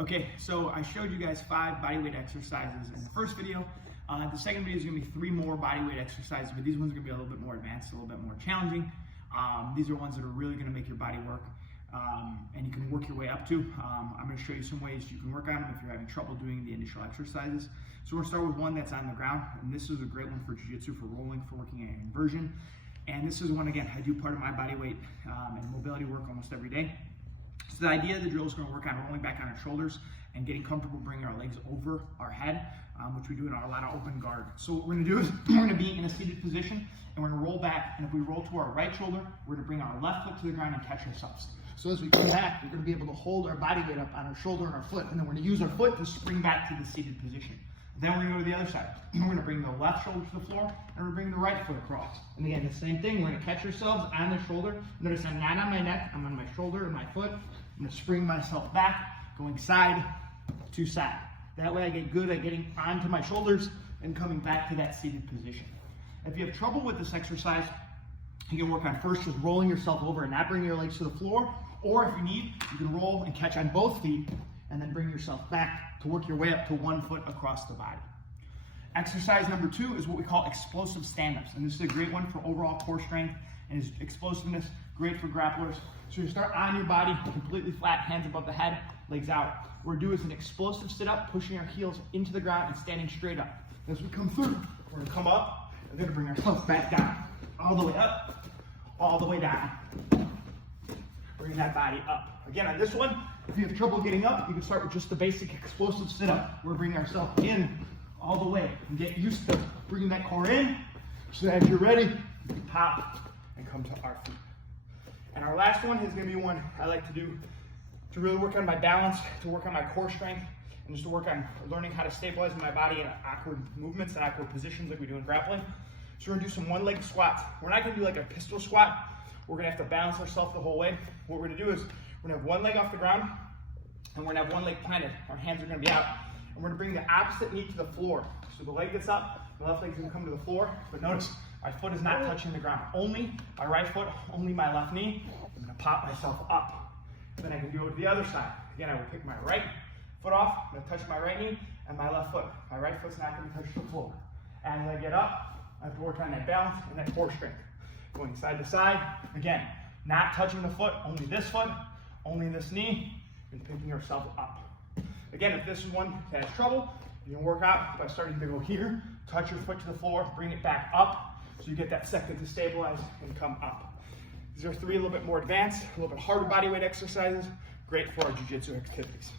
Okay, so I showed you guys 5 bodyweight exercises in the first video. The second video is going to be 3 more bodyweight exercises, but these ones are going to be a little bit more advanced, a little bit more challenging. These are ones that are really going to make your body work, and you can work your way up to. I'm going to show you some ways you can work on them if you're having trouble doing the initial exercises. So we're going to start with one that's on the ground, and this is a great one for jiu-jitsu, for rolling, for working an inversion. And this is one, again, I do part of my bodyweight and mobility work almost every day. So the idea of the drill is going to work on rolling back on our shoulders and getting comfortable bringing our legs over our head, which we do in a lot of open guard. So what we're going to do is we're going to be in a seated position and we're going to roll back, and if we roll to our right shoulder, we're going to bring our left foot to the ground and catch ourselves. So as we come back, we're going to be able to hold our body weight up on our shoulder and our foot, and then we're going to use our foot to spring back to the seated position. Then we're going to go to the other side. We're going to bring the left shoulder to the floor, and we're bringing the right foot across. And again, the same thing. We're going to catch ourselves on the shoulder. Notice I'm not on my neck. I'm on my shoulder and my foot. I'm going to spring myself back, going side to side. That way I get good at getting onto my shoulders and coming back to that seated position. If you have trouble with this exercise, you can work on first just rolling yourself over and not bringing your legs to the floor. Or if you need, you can roll and catch on both feet and then bring yourself back to work your way up to 1 foot across the body. Exercise number 2 is what we call explosive stand-ups. And this is a great one for overall core strength and is explosiveness, great for grapplers. So you start on your body, completely flat, hands above the head, legs out. What we're going to do is an explosive sit-up, pushing our heels into the ground and standing straight up. As we come through, we're going to come up and then bring ourselves back down. All the way up, all the way down. Bring that body up. Again, on this one, if you have trouble getting up, you can start with just the basic explosive sit-up. We're bringing ourselves in all the way and get used to bringing that core in so that as you're ready, you can pop and come to our feet. And our last one is going to be one I like to do to really work on my balance, to work on my core strength, and just to work on learning how to stabilize my body in awkward movements and awkward positions like we do in grappling. So we're going to do some one-leg squats. We're not going to do like a pistol squat. We're going to have to balance ourselves the whole way. What we're going to do is we're going to have one leg off the ground, and we're going to have one leg planted. Our hands are going to be out. And we're going to bring the opposite knee to the floor. So the leg gets up, the left leg's going to come to the floor, but notice my foot is not touching the ground. Only my right foot, only my left knee. I'm going to pop myself up. Then I can go to the other side. Again, I will pick my right foot off, I'm going to touch my right knee and my left foot. My right foot's not going to touch the floor. As I get up, I have to work on that balance and that core strength. Going side to side, again, not touching the foot, only this foot, only this knee, and picking yourself up. Again, if this is one that has trouble, you can work out by starting to go here, touch your foot to the floor, bring it back up, so you get that second to stabilize and come up. These are 3 a little bit more advanced, a little bit harder bodyweight exercises, great for our jiu-jitsu activities.